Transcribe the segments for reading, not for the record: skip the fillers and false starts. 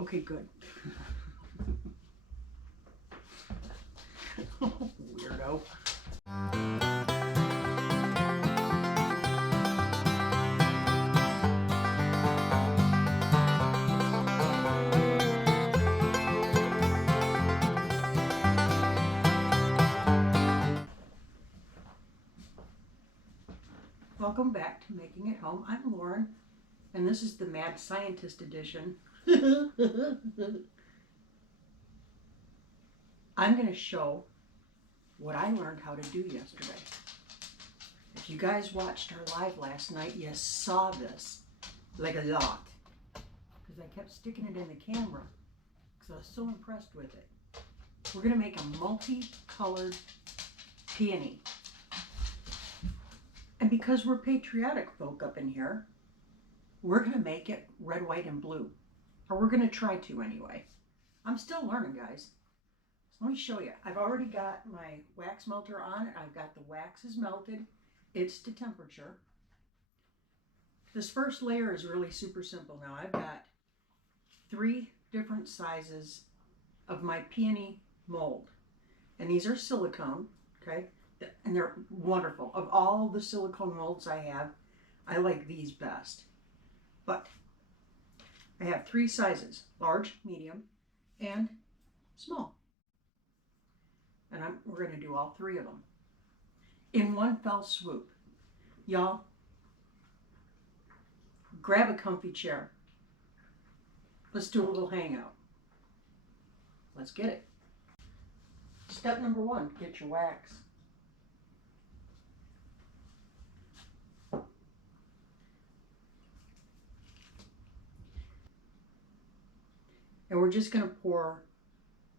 Okay, good. Weirdo. Welcome back to Making It Home. I'm Lauren, and this is the Mad Scientist edition. I'm going to show what I learned how to do yesterday. If you guys watched our live last night, you saw this like a lot. Because I kept sticking it in the camera because I was so impressed with it. We're going to make a multicolored peony. And because we're patriotic folk up in here, we're going to make it red, white, and blue. Or we're going to try to anyway. I'm still learning, guys. So let me show you. I've already got my wax melter on. I've got the wax is melted. It's to temperature. This first layer is really super simple. Now I've got 3 different sizes of my peony mold. And these are silicone, okay? And they're wonderful. Of all the silicone molds I have, I like these best. But I have 3 sizes, large, medium, and small. And we're going to do all 3 of them in one fell swoop. Y'all, grab a comfy chair. Let's do a little hangout. Let's get it. Step number 1, get your wax. And we're just going to pour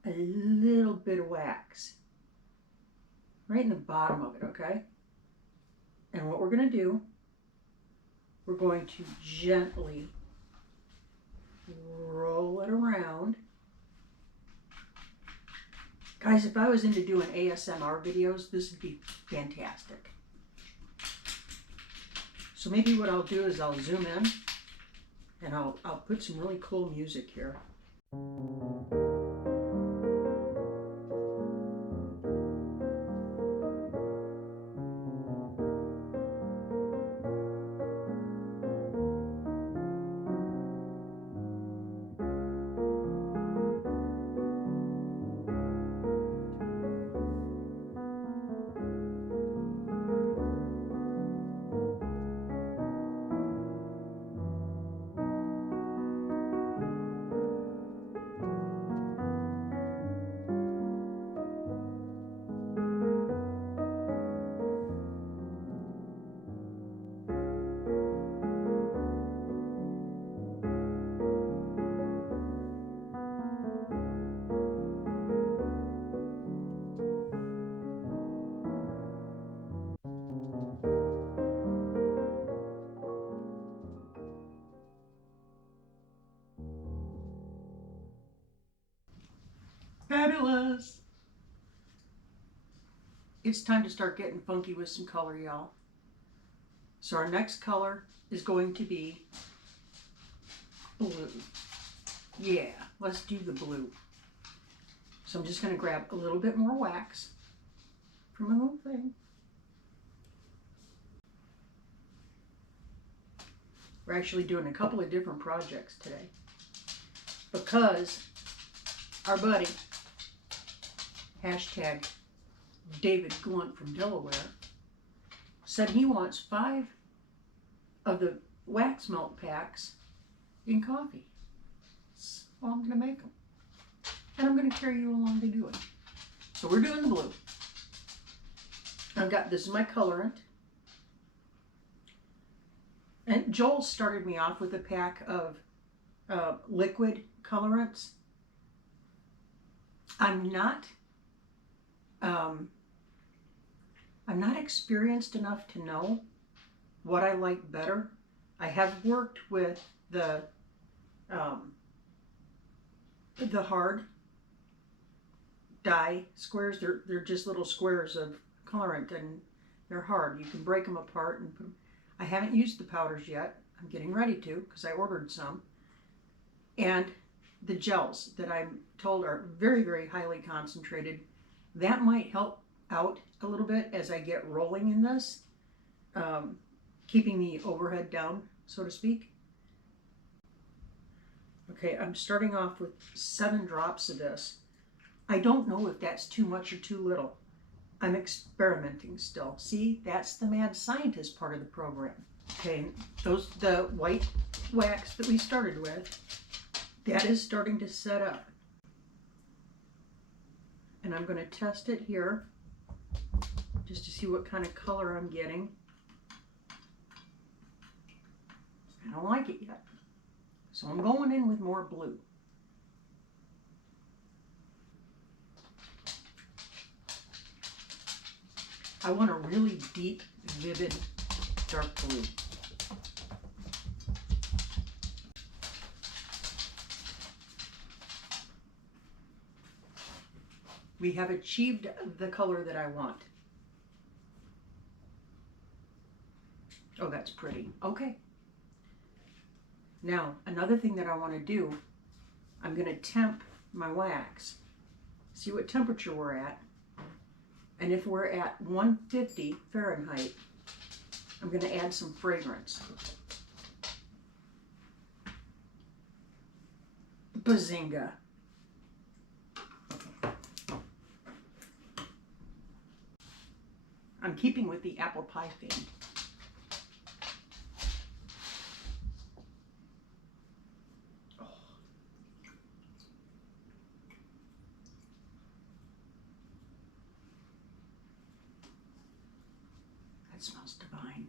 a little bit of wax right in the bottom of it, okay? And what we're going to do, we're going to gently roll it around. Guys, if I was into doing ASMR videos, this would be fantastic. So maybe what I'll do is I'll zoom in and I'll put some really cool music here. Fabulous! It's time to start getting funky with some color, y'all. So our next color is going to be blue. Yeah, let's do the blue. So I'm just going to grab a little bit more wax from my little thing. We're actually doing a couple of different projects today because our buddy, hashtag David Glunt from Delaware, said he wants 5 of the wax melt packs in coffee. So I'm going to make them. And I'm going to carry you along to do it. So we're doing the blue. I've got, this is my colorant. And Joel started me off with a pack of liquid colorants. I'm not experienced enough to know what I like better. I have worked with the hard dye squares. They're just little squares of colorant, and they're hard. You can break them apart and put them. I haven't used the powders yet. I'm getting ready to because I ordered some. And the gels that I'm told are very, very highly concentrated. That might help out a little bit as I get rolling in this, keeping the overhead down, so to speak. Okay, I'm starting off with 7 drops of this. I don't know if that's too much or too little. I'm experimenting still. See, that's the mad scientist part of the program. Okay, the white wax that we started with, that is starting to set up. And I'm going to test it here just to see what kind of color I'm getting. I don't like it yet. So I'm going in with more blue. I want a really deep, vivid, dark blue. We have achieved the color that I want. Oh, that's pretty. Okay. Now, another thing that I want to do, I'm going to temp my wax. See what temperature we're at. And if we're at 150 Fahrenheit, I'm going to add some fragrance. Bazinga. I'm keeping with the apple pie theme. Oh. That smells divine.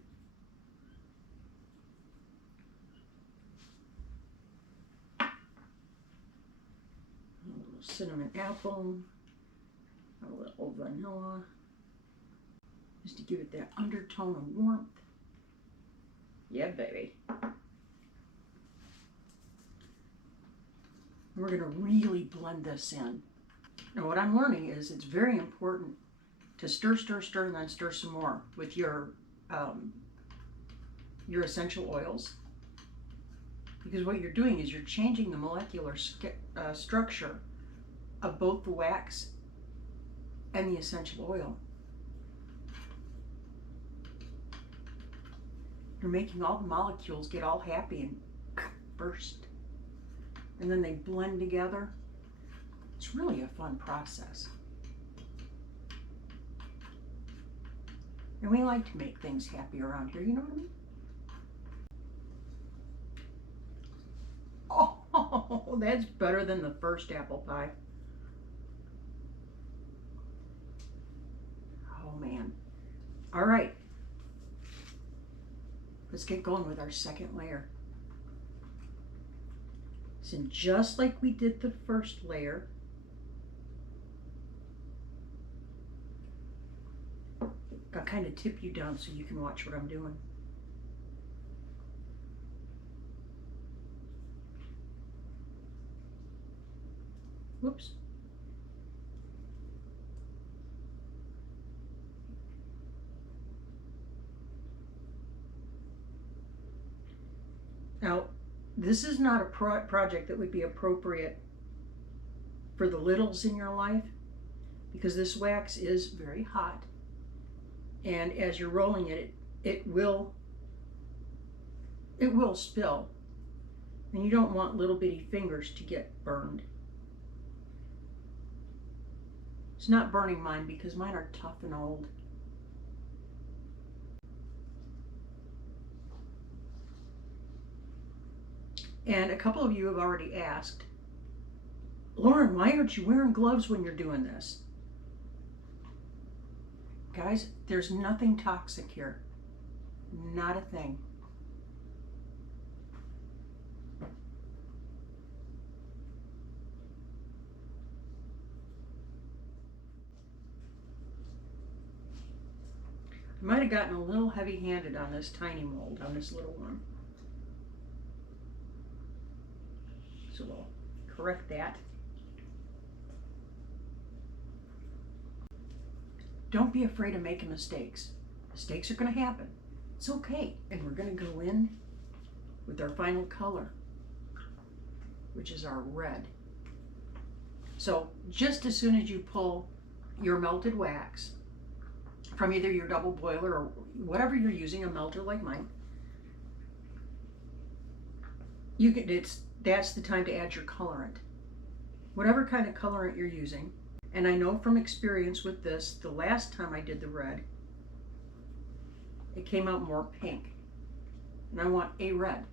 A little cinnamon apple, a little vanilla, just to give it that undertone of warmth. Yeah, baby. We're going to really blend this in. Now what I'm learning is it's very important to stir, stir, stir, and then stir some more with your essential oils. Because what you're doing is you're changing the molecular structure of both the wax and the essential oil. You're making all the molecules get all happy and burst. And then they blend together. It's really a fun process. And we like to make things happy around here, you know what I mean? Oh, that's better than the first apple pie. Oh man. All right. Let's get going with our second layer. So just like we did the first layer, I'll kind of tip you down so you can watch what I'm doing. Whoops. Now, this is not a project that would be appropriate for the littles in your life because this wax is very hot. And as you're rolling it, it will spill. And you don't want little bitty fingers to get burned. It's not burning mine because mine are tough and old. And a couple of you have already asked, Lauren, why aren't you wearing gloves when you're doing this? Guys, there's nothing toxic here. Not a thing. I might have gotten a little heavy-handed on this tiny mold, on this little one. So we'll correct that. Don't be afraid of making mistakes. Mistakes are going to happen. It's okay. And we're going to go in with our final color. which is our red. So just as soon as you pull your melted wax from either your double boiler or whatever you're using, a melter like mine, that's the time to add your colorant. Whatever kind of colorant you're using. And I know from experience with this, the last time I did the red, it came out more pink. And I want a red.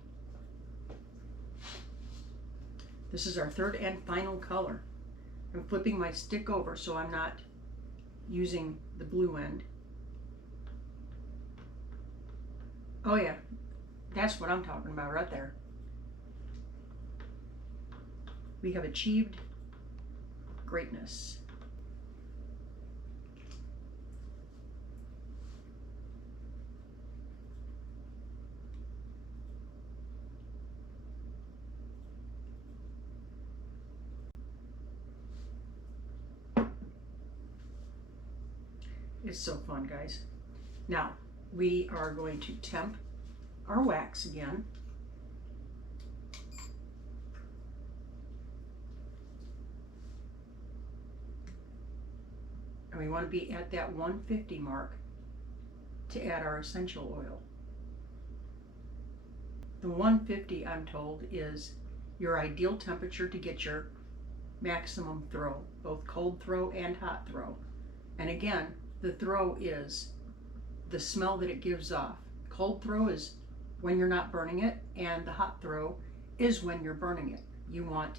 This is our third and final color. I'm flipping my stick over so I'm not using the blue end. Oh yeah, that's what I'm talking about right there. We have achieved greatness. It's so fun, guys. Now, we are going to temp our wax again. And we want to be at that 150 mark to add our essential oil. The 150, I'm told, is your ideal temperature to get your maximum throw, both cold throw and hot throw. And again, the throw is the smell that it gives off. Cold throw is when you're not burning it, and the hot throw is when you're burning it. You want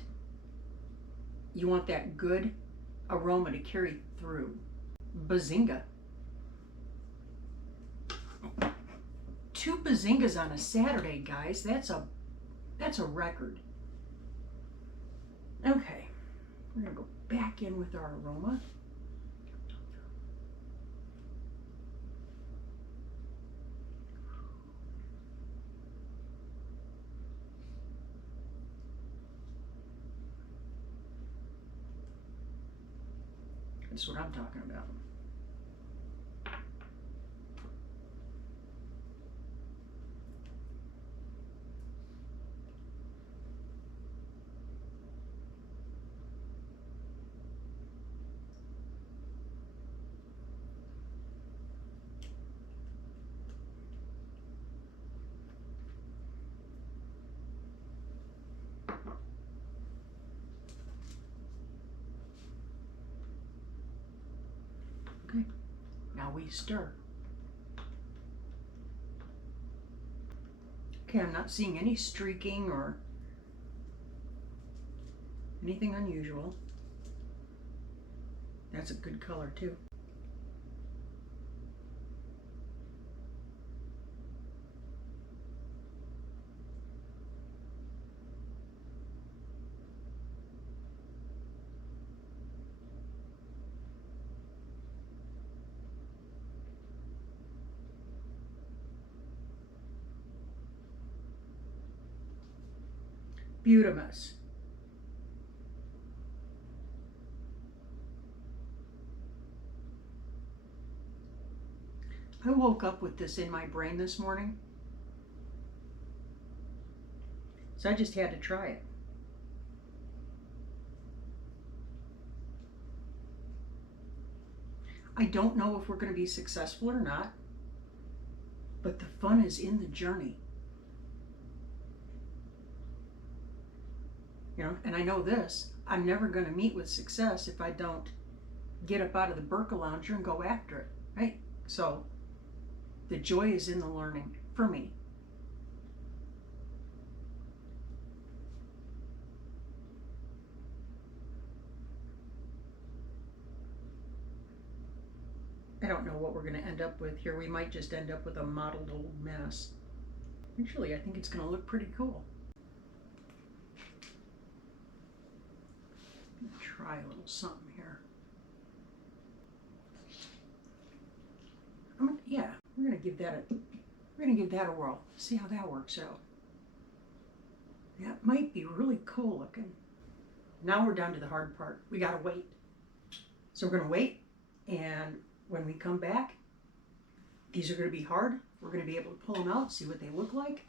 that good aroma to carry through. Bazinga. 2 bazingas on a Saturday, guys. That's a record. Okay, we're gonna go back in with our aroma. That's what I'm talking about. Okay, now we stir. Okay, I'm not seeing any streaking or anything unusual. That's a good color too. Beautimus. I woke up with this in my brain this morning, so I just had to try it. I don't know if we're going to be successful or not, but the fun is in the journey. You know, and I know this, I'm never going to meet with success if I don't get up out of the Burka Lounger and go after it, right? So the joy is in the learning for me. I don't know what we're going to end up with here. We might just end up with a mottled old mess. Actually, I think it's going to look pretty cool. Try a little something here. Yeah, we're gonna give that a whirl. See how that works out. That might be really cool looking. Now we're down to the hard part. We gotta wait. So we're gonna wait, and when we come back, these are gonna be hard. We're gonna be able to pull them out, see what they look like.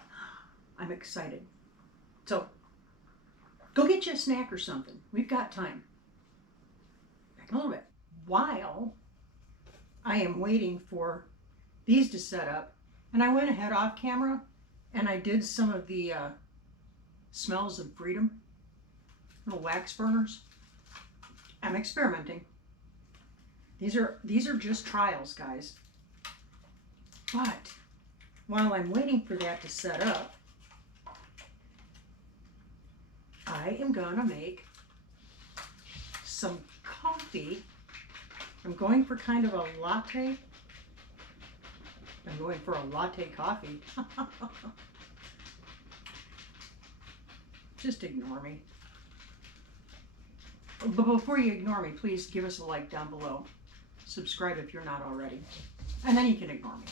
I'm excited. So Go get you a snack or something. We've got time. Back a little bit. While I am waiting for these to set up, and I went ahead off camera and I did some of the smells of freedom, little wax burners. I'm experimenting. These are just trials, guys. But while I'm waiting for that to set up, I am gonna make some coffee. I'm going for kind of a latte. I'm going for a latte coffee. Just ignore me. But before you ignore me, please give us a like down below. Subscribe if you're not already. And then you can ignore me.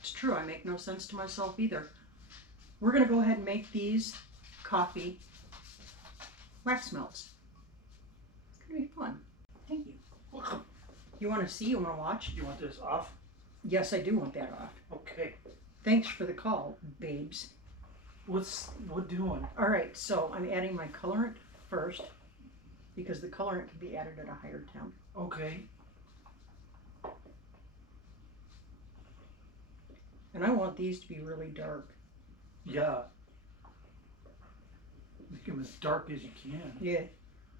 It's true, I make no sense to myself either. We're going to go ahead and make these coffee wax melts. It's going to be fun. Thank you. You want to see? You want to watch? You want this off? Yes, I do want that off. Okay. Thanks for the call, babes. What doing? All right, so I'm adding my colorant first because the colorant can be added at a higher temp. Okay. And I want these to be really dark. Yeah. Make them as dark as you can. Yeah,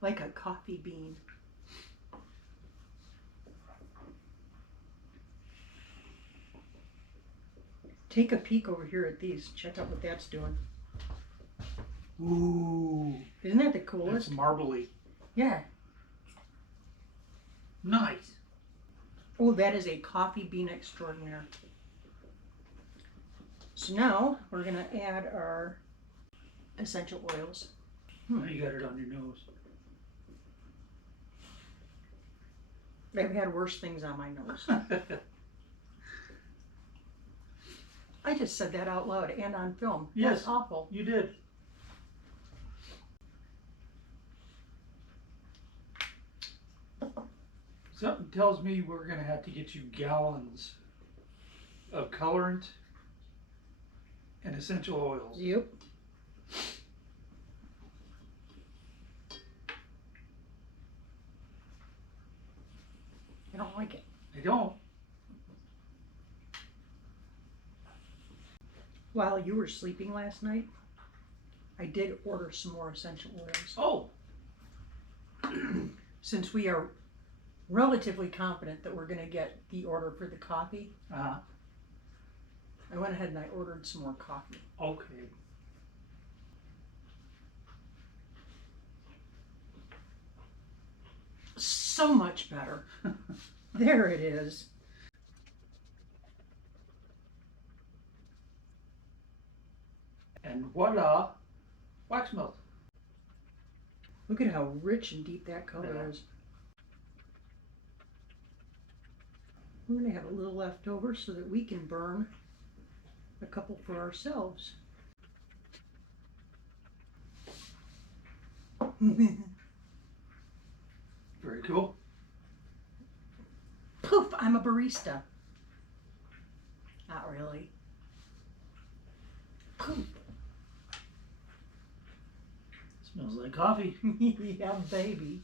like a coffee bean. Take a peek over here at these. Check out what that's doing. Ooh. Isn't that the coolest? That's marbly. Yeah. Nice. Oh, that is a coffee bean extraordinaire. So now we're going to add our essential oils. Now you got it on your nose. I've had worse things on my nose. I just said that out loud and on film. Yes. That's awful. You did. Something tells me we're going to have to get you gallons of colorant and essential oils. Yep. I don't like it. I don't. While you were sleeping last night, I did order some more essential oils. Oh. Since we are relatively confident that we're going to get the order for the coffee, I went ahead and I ordered some more coffee. Okay. So much better. There it is. And voila, wax melt. Look at how rich and deep that color is. We're going to have a little left over so that we can burn a couple for ourselves. Very cool. Poof, I'm a barista. Not really. Poof. Smells like coffee. Yeah, baby.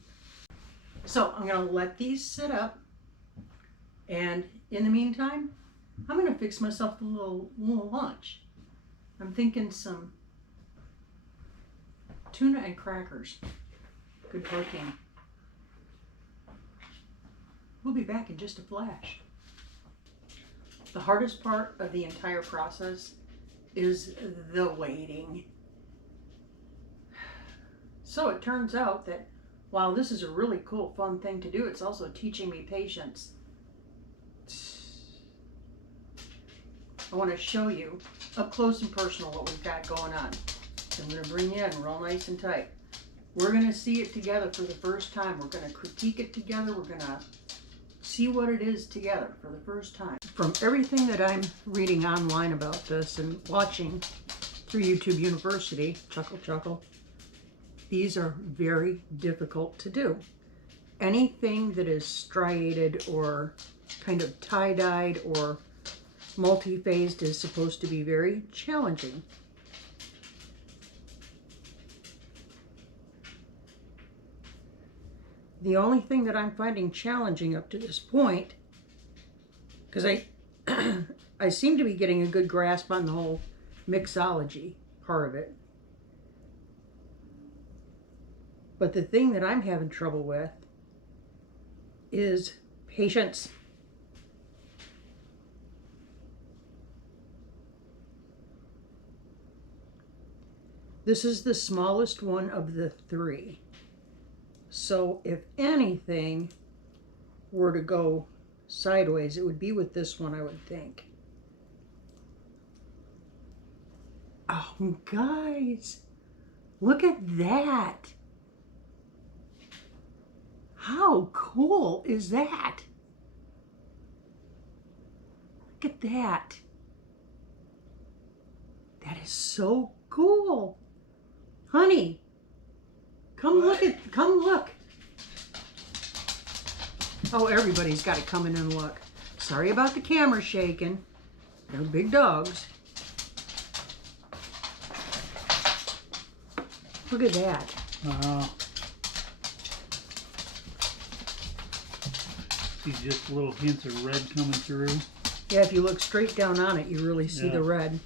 So I'm going to let these sit up. And in the meantime, I'm going to fix myself a little lunch. I'm thinking some tuna and crackers. Good protein. We'll be back in just a flash. The hardest part of the entire process is the waiting. So it turns out that while this is a really cool, fun thing to do, it's also teaching me patience. I want to show you up close and personal what we've got going on. I'm going to bring you in real nice and tight. We're going to see it together for the first time. We're going to critique it together. We're going to see what it is together for the first time. From everything that I'm reading online about this and watching through YouTube University, chuckle, chuckle, these are very difficult to do. Anything that is striated or kind of tie-dyed or multi-phased is supposed to be very challenging. The only thing that I'm finding challenging up to this point, because I seem to be getting a good grasp on the whole mixology part of it. But the thing that I'm having trouble with is patience. This is the smallest one of the three. So if anything were to go sideways, it would be with this one, I would think. Oh, guys, look at that. How cool is that? Look at that. That is so cool. Honey, come look. Oh, everybody's got to come in and look. Sorry about the camera shaking. They're big dogs. Look at that. Wow. See just little hints of red coming through. Yeah, if you look straight down on it, you really see the red.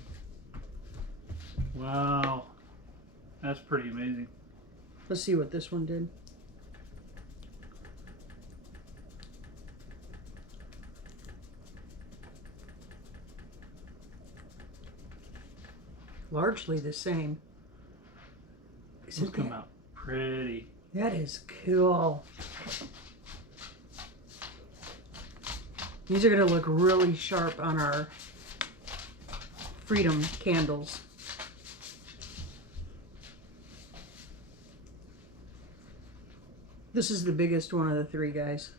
Wow. That's pretty amazing. Let's see what this one did. Largely the same. Isn't come out pretty. That is cool. These are going to look really sharp on our Freedom candles. This is the biggest one of the three, guys.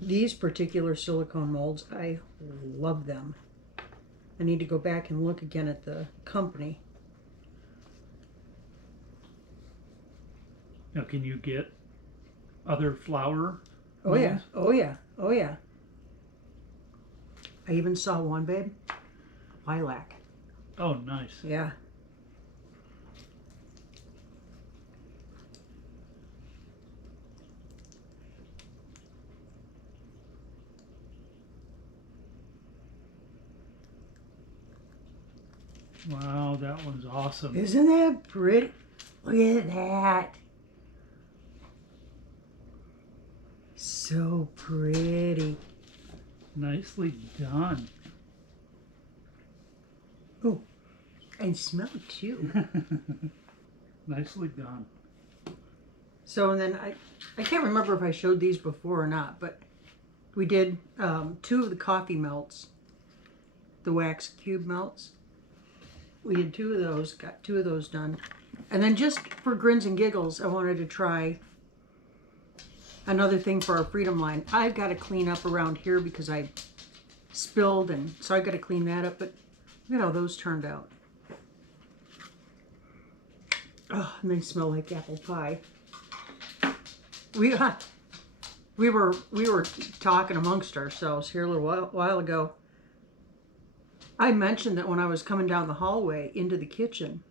These particular silicone molds, I love them. I need to go back and look again at the company. Now, can you get other flower? Oh yeah, oh yeah, oh yeah. I even saw one, babe. Lilac. Oh, nice. Yeah. Wow, that one's awesome. Isn't that pretty? Look at that. So pretty. Nicely done. Oh, and smell it too. Nicely done. So, and then I can't remember if I showed these before or not, but we did 2 of the coffee melts, the wax cube melts. We did 2 of those, got 2 of those done. And then just for grins and giggles, I wanted to try another thing for our Freedom line. I've got to clean up around here because I spilled, and so I've got to clean that up, but look at how those turned out. Oh, and they smell like apple pie. We were talking amongst ourselves here a little while ago. I mentioned that when I was coming down the hallway into the kitchen,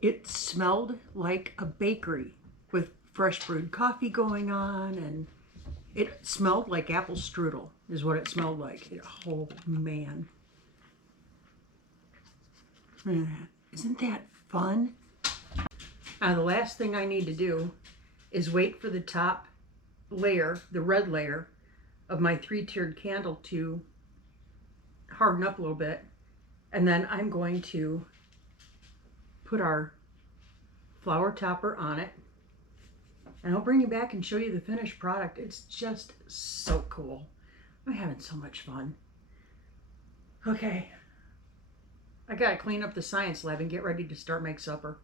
it smelled like a bakery with fresh brewed coffee going on, and it smelled like apple strudel is what it smelled like. Oh man. Isn't that fun? Now the last thing I need to do is wait for the top layer, the red layer of my 3-tiered candle to harden up a little bit, and then I'm going to put our flower topper on it, and I'll bring you back and show you the finished product. It's just so cool. I'm having so much fun. Okay, I gotta clean up the science lab and get ready to start make supper.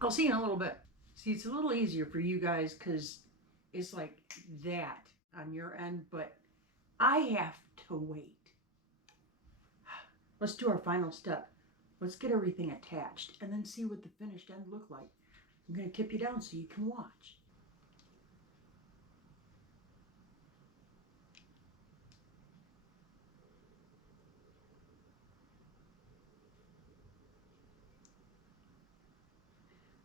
I'll see you in a little bit. See, it's a little easier for you guys because it's like that on your end, but I have to wait. Let's do our final step. Let's get everything attached and then see what the finished end look like. I'm going to tip you down so you can watch.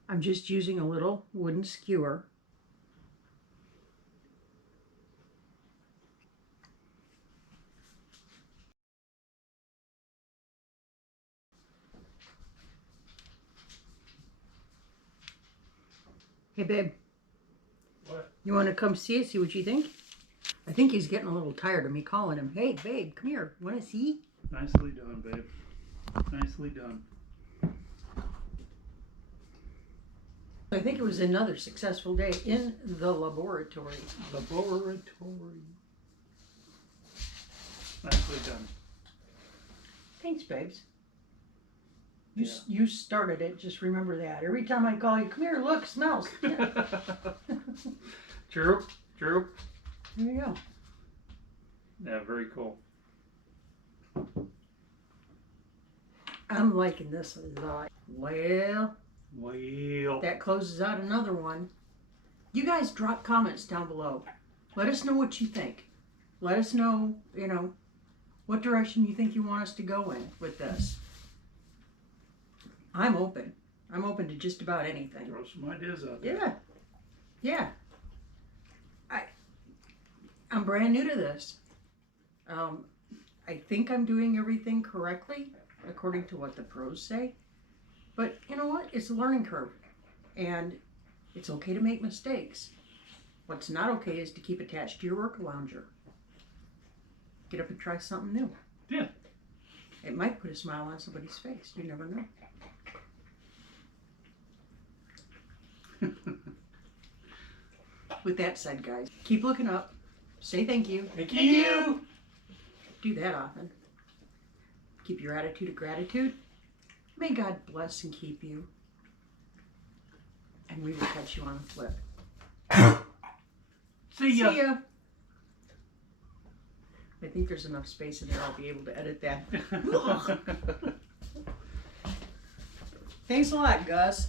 I'm just using a little wooden skewer. Hey babe, What? you want to come see what you think? I think he's getting a little tired of me calling him. Hey babe, come here. Want to see? Nicely done, babe. Nicely done. I think it was another successful day in the laboratory. Laboratory. Nicely done. Thanks, babes. You started it. Just remember that. Every time I call you, come here, look, smells. Yeah. True. There you go. Yeah, very cool. I'm liking this a lot. Well, Well, that closes out another one. You guys drop comments down below. Let us know what you think. Let us know, what direction you think you want us to go in with this. I'm open. I'm open to just about anything. throw some ideas out there. Yeah. I'm brand new to this. I think I'm doing everything correctly, according to what the pros say. But you know what? It's a learning curve. And it's okay to make mistakes. What's not okay is to keep attached to your work lounger. Get up and try something new. Yeah. It might put a smile on somebody's face. You never know. With that said, guys, keep looking up. Say thank you. Thank you. Do that often. Keep your attitude of gratitude. May God bless and keep you. And we will catch you on the flip. See ya. See ya. I think there's enough space in there. I'll be able to edit that. Thanks a lot, Gus.